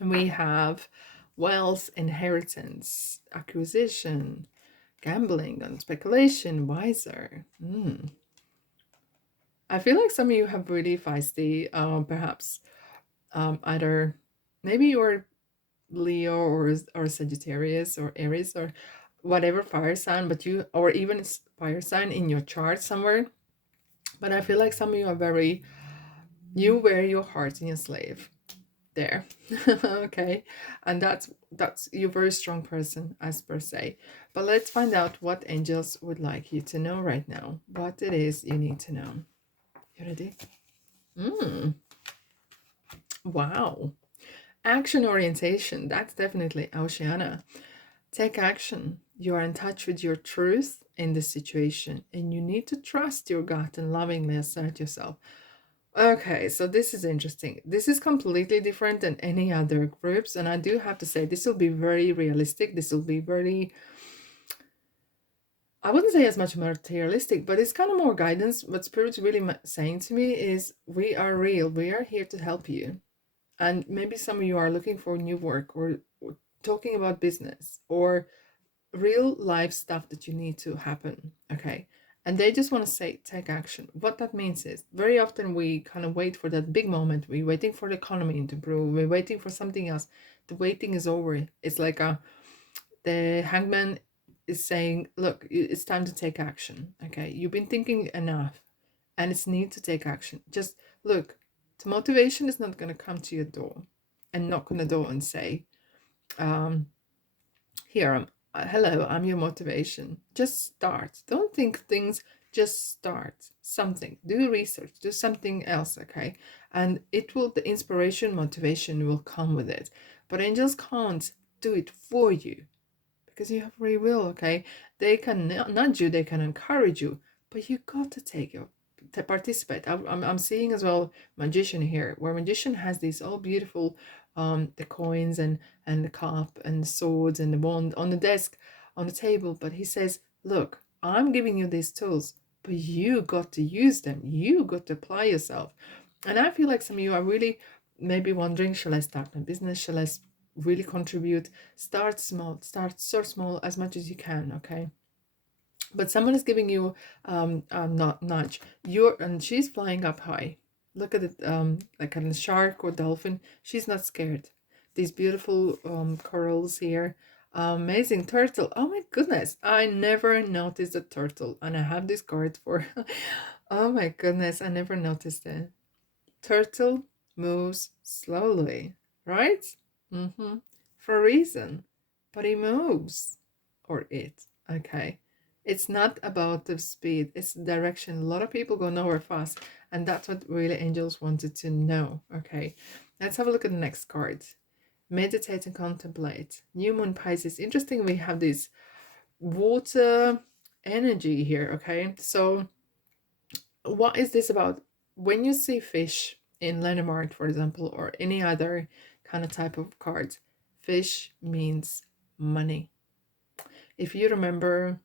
And we have wealth, inheritance, acquisition, gambling, and speculation, wiser. I feel like some of you have really feisty, perhaps either maybe you're Leo or Sagittarius or Aries or whatever fire sign, but you, or even fire sign in your chart somewhere. But I feel like some of you are very, you wear your heart in your sleeve there. Okay, and that's you're a very strong person as per se. But let's find out what angels would like you to know right now, what it is you need to know. You ready? Wow. Action orientation, that's definitely Oceana. Take action. You are in touch with your truth in this situation, and you need to trust your gut and lovingly assert yourself. Okay, so this is interesting. This is completely different than any other groups, and I do have to say this will be very realistic. This will be very, I wouldn't say as much materialistic, but it's kind of more guidance. What Spirit's really saying to me is, we are real. We are here to help you. And maybe some of you are looking for new work or talking about business or real life stuff that you need to happen. Okay. And they just want to say, take action. What that means is very often we kind of wait for that big moment. We're waiting for the economy to improve. We're waiting for something else. The waiting is over. It's like the hangman is saying, look, it's time to take action. Okay. You've been thinking enough and it's need to take action. Just look, the motivation is not going to come to your door and knock on the door and say, um, here I'm, hello, I'm your motivation. Just start. Don't think things, just start something. Do research, do something else, okay? And it will, the inspiration, motivation will come with it. But angels can't do it for you because you have free will, okay? They can nudge you, they can encourage you, but you got to take your to participate. I'm seeing as well magician here, where magician has these all beautiful the coins and the cup and the swords and the wand on the desk on the table, but he says, look, I'm giving you these tools, but you got to use them, you got to apply yourself. And I feel like some of you are really maybe wondering, shall I start my business, shall I really contribute? Start small, start so small as much as you can, okay? But someone is giving you a nudge. You're, and she's flying up high. Look at it, like a shark or dolphin. She's not scared. These beautiful corals here. Amazing turtle. Oh my goodness. I never noticed a turtle. And I have this card for, oh my goodness. I never noticed it. Turtle moves slowly, right? Mm-hmm. For a reason. But he moves. Or it. Okay. It's not about the speed, it's the direction. A lot of people go nowhere fast, and that's what really angels wanted to know. Okay. Let's have a look at the next card. Meditate and contemplate. New moon Pisces. Interesting, we have this water energy here. Okay. So what is this about? When you see fish in Lenormand, for example, or any other kind of type of cards, fish means money. If you remember,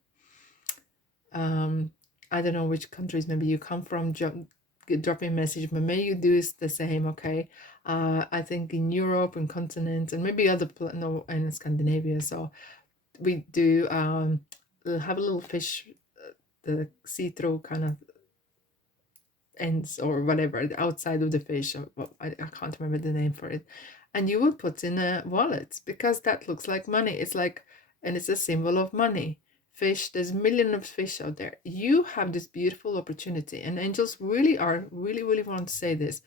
I don't know which countries maybe you come from, drop me a message, but may you do the same, okay? I think in Europe and continent and maybe other, no, in Scandinavia, so we do have a little fish, the see-through kind of ends or whatever outside of the fish, or, well, I can't remember the name for it, and you will put in a wallet because that looks like money. It's like, and it's a symbol of money. Fish, there's a million of fish out there. You have this beautiful opportunity, and angels really are really want to say this.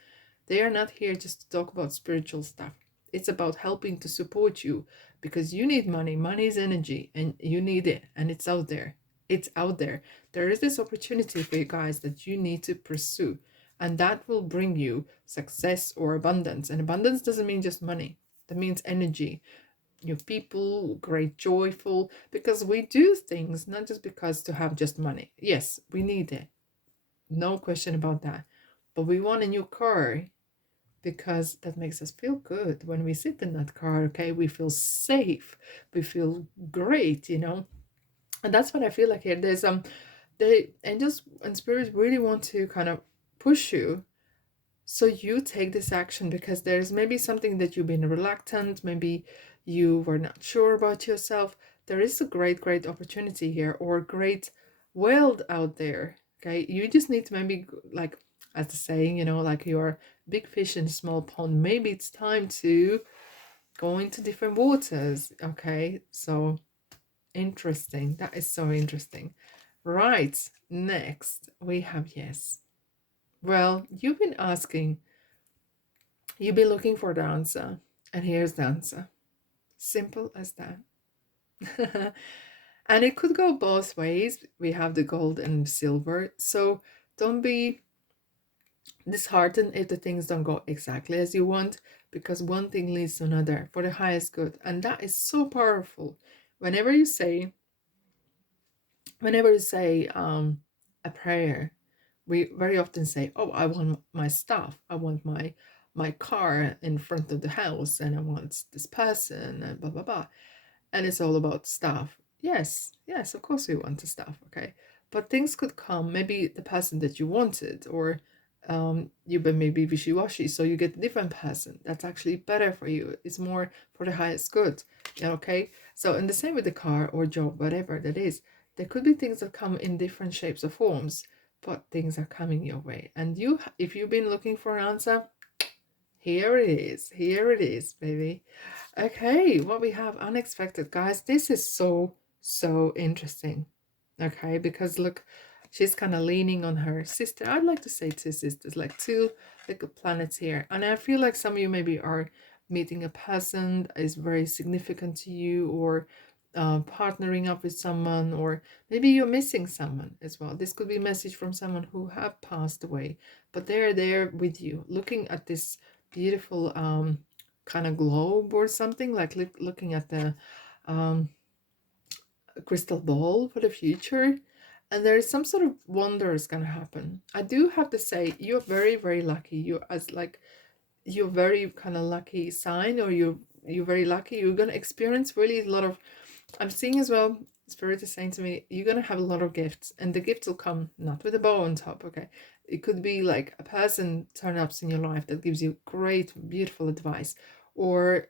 They are not here just to talk about spiritual stuff. It's about helping to support you because you need money. Money is energy and you need it, and it's out there. It's out there. There is this opportunity for you guys that you need to pursue, and that will bring you success or abundance. And abundance doesn't mean just money, that means energy. your people, great joyful, because we do things not just because to have just money. Yes, we need it, no question about that, but we want a new car because that makes us feel good when we sit in that car. Okay, we feel safe, we feel great, and that's what I feel like here. There's the angels and spirits really want to kind of push you, so you take this action, because there's maybe something that you've been reluctant, maybe you were not sure about yourself. There is a great opportunity here, or great world out there. Okay, you just need to maybe, like, as the saying, like you're big fish in a small pond, maybe it's time to go into different waters. Okay, so interesting, that is so interesting. Right, next we have, yes, well, you've been asking, you've been looking for the answer, and here's the answer. Simple as that. And it could go both ways. We have the gold and silver. So don't be disheartened if the things don't go exactly as you want, because one thing leads to another for the highest good. And that is so powerful. Whenever you say, a prayer, we very often say, oh, I want my stuff, I want my car in front of the house, and I want this person, and blah blah blah, and it's all about stuff. Yes, yes, of course we want the stuff, okay, but things could come, maybe the person that you wanted, or you've been maybe wishy-washy, so you get a different person that's actually better for you, it's more for the highest good. Okay, so, and the same with the car or job, whatever that is, there could be things that come in different shapes or forms, but things are coming your way. And you, if you've been looking for an answer, here it is. Here it is, baby. Okay, what we have, unexpected, guys. This is so interesting. Okay, because look, she's kind of leaning on her sister. I'd like to say two sisters, like two little planets here. And I feel like some of you maybe are meeting a person that is very significant to you, or partnering up with someone, or maybe you're missing someone as well. This could be a message from someone who have passed away, but they're there with you, looking at this beautiful kind of globe or something, like looking at the um, crystal ball for the future, and there is some sort of wonder is going to happen. I do have to say, you're very lucky. You're very kind of lucky sign, or you're very lucky. You're going to experience really a lot of, I'm seeing as well, Spirit is saying to me, you're going to have a lot of gifts, and the gifts will come not with a bow on top, okay? It could be like a person turn ups in your life that gives you great, beautiful advice, or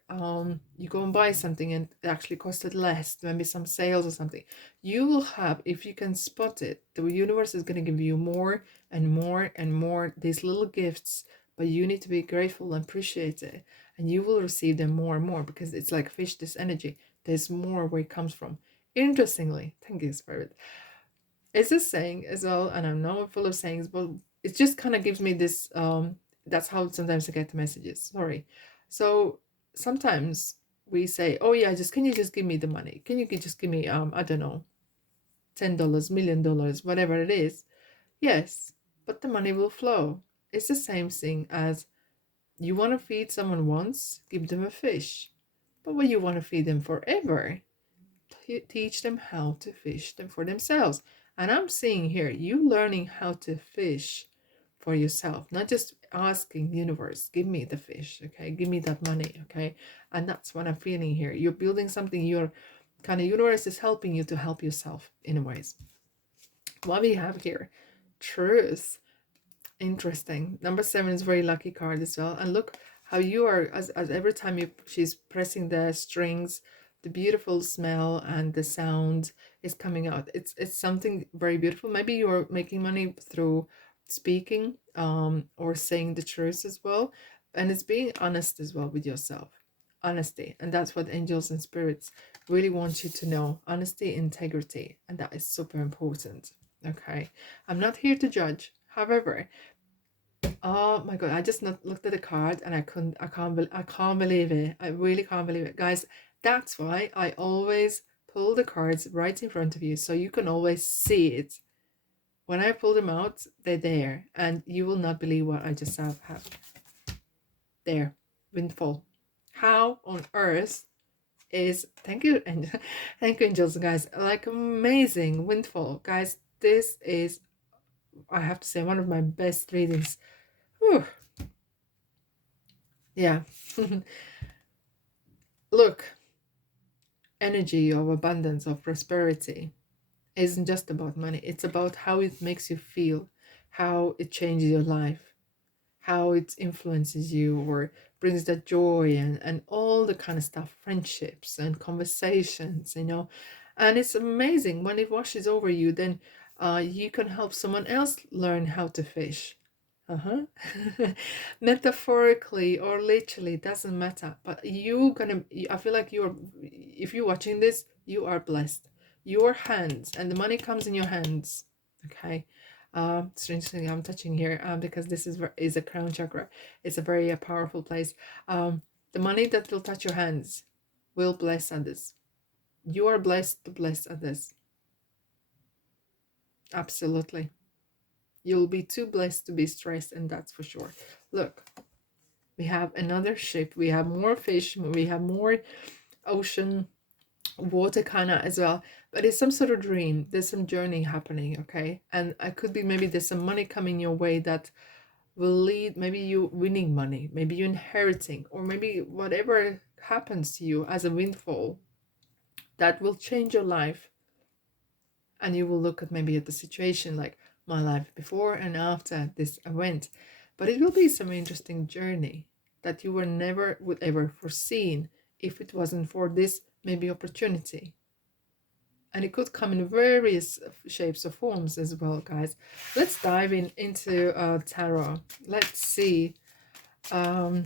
you go and buy something and it actually costed less, maybe some sales or something. You will have, if you can spot it, the universe is going to give you more and more and more these little gifts, but you need to be grateful and appreciate it, and you will receive them more and more, because it's like fish, this energy, there's more where it comes from. Interestingly, thank you, Spirit. It's a saying as well, and I know I'm full of sayings, but it just kind of gives me this. That's how sometimes I get the messages. Sorry. So sometimes we say, "Oh yeah, just can you just give me the money? Can you just give me I don't know, $10, $1,000,000, whatever it is?" Yes, but the money will flow. It's the same thing as, you want to feed someone once, give them a fish, but when you want to feed them forever, teach them how to fish them for themselves. And I'm seeing here, you learning how to fish for yourself, not just asking the universe, give me the fish, okay, give me that money, okay. And that's what I'm feeling here. You're building something, your kind of universe is helping you to help yourself in ways. What we have here, truth. Interesting. Number 7 is very lucky card as well. And look how you are, as every time she's pressing the strings, the beautiful smell and the sound is coming out. It's something very beautiful. Maybe you're making money through speaking, or saying the truth as well. And it's being honest as well with yourself. Honesty. And that's what angels and spirits really want you to know. Honesty, integrity. And that is super important. Okay. I'm not here to judge. However, oh my god, I just looked at the card and I can't believe it. I really can't believe it. Guys, that's why I always pull the cards right in front of you, so you can always see it. When I pull them out, they're there, and you will not believe what I just have there. Windfall. How on earth is, thank you, and thank you, angels, guys. Like amazing windfall, guys. This is, I have to say, one of my best readings. Whew. Yeah. Look, energy of abundance, of prosperity isn't just about money. It's about how it makes you feel, how it changes your life, how it influences you or brings that joy and all the kind of stuff, friendships and conversations, you know. And it's amazing when it washes over you, then you can help someone else learn how to fish. Uh-huh. Metaphorically or literally, doesn't matter. But I feel like you're, if you're watching this, you are blessed. Your hands and the money comes in your hands. Okay. Strangely, I'm touching here because this is a crown chakra. It's a very powerful place. The money that will touch your hands will bless others. You are blessed to bless others. Absolutely. You'll be too blessed to be stressed, and that's for sure. Look, we have another ship. We have more fish. We have more ocean, water kind of as well. But it's some sort of dream. There's some journey happening, okay? And I could be, maybe there's some money coming your way that will lead, maybe you winning money, maybe you inheriting, or maybe whatever happens to you as a windfall that will change your life. And you will look at maybe at the situation like my life before and after this event. But it will be some interesting journey that you were never would ever foreseen if it wasn't for this maybe opportunity. And it could come in various shapes or forms as well, guys. Let's dive into tarot. Let's see what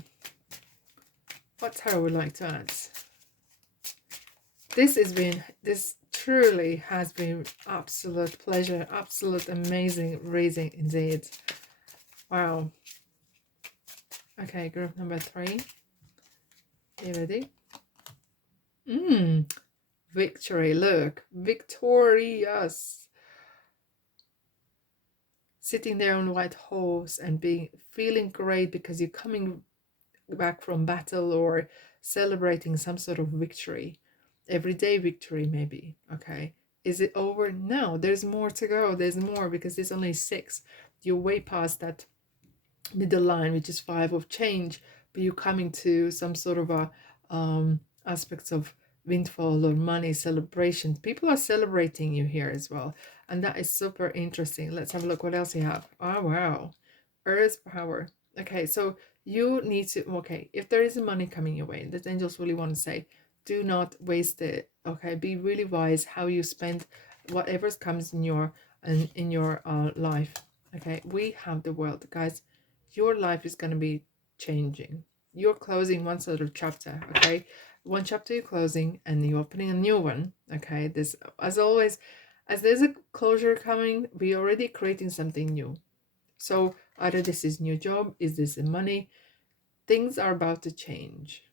tarot would like to add. This truly has been absolute pleasure, absolute amazing reading indeed. Wow. Okay, group number 3. You ready? Victory. Look, victorious. Sitting there on a white horse and feeling great because you're coming back from battle or celebrating some sort of victory. Everyday victory, maybe. Okay. Is it over? No, there's more to go. There's more because there's only 6. You're way past that middle line, which is 5 of change, but you're coming to some sort of a aspects of windfall or money celebration. People are celebrating you here as well, and that is super interesting. Let's have a look what else you have. Oh wow, earth power. Okay, so you need to, okay, if there is money coming your way, the angels really want to say, do not waste it. Okay, be really wise how you spend whatever comes in your life. Okay, we have the world, guys. Your life is going to be changing. You're closing one sort of chapter. Okay, one chapter you're closing and you're opening a new one. Okay, this, as always, as there's a closure coming, we're already creating something new. So either this is new job, is this money, things are about to change,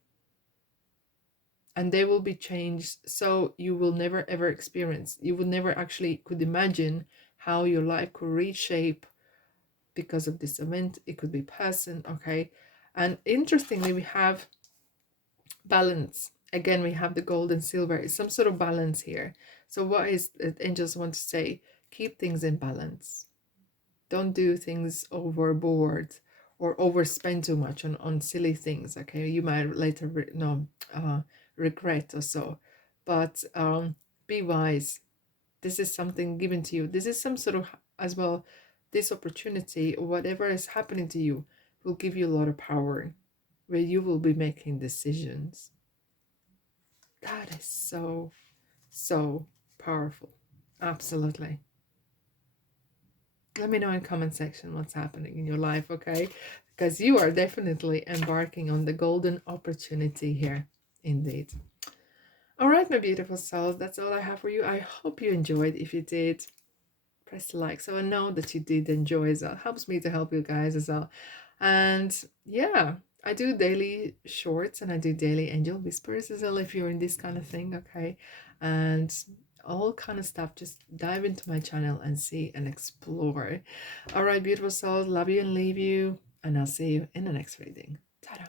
and they will be changed, so you will never ever experience, you will never actually could imagine how your life could reshape because of this event. It could be person. Okay, and interestingly we have balance again. We have the gold and silver. It's some sort of balance here. So what is the angels want to say? Keep things in balance. Don't do things overboard or overspend too much on silly things. Okay, you might later regret or so. But be wise. This is something given to you. This is some sort of, as well, this opportunity or whatever is happening to you will give you a lot of power, where you will be making decisions. That is so powerful. Absolutely. Let me know in comment section what's happening in your life, okay? Because you are definitely embarking on the golden opportunity here, indeed. All right, my beautiful souls, that's all I have for you. I hope you enjoyed. If you did, press the like so I know that you did enjoy as well. It helps me to help you guys as well. And yeah, I do daily shorts and I do daily angel whispers as well if you're in this kind of thing, okay? And all kind of stuff. Just dive into my channel and see and explore. All right, beautiful souls, love you and leave you, and I'll see you in the next reading. Ta-da.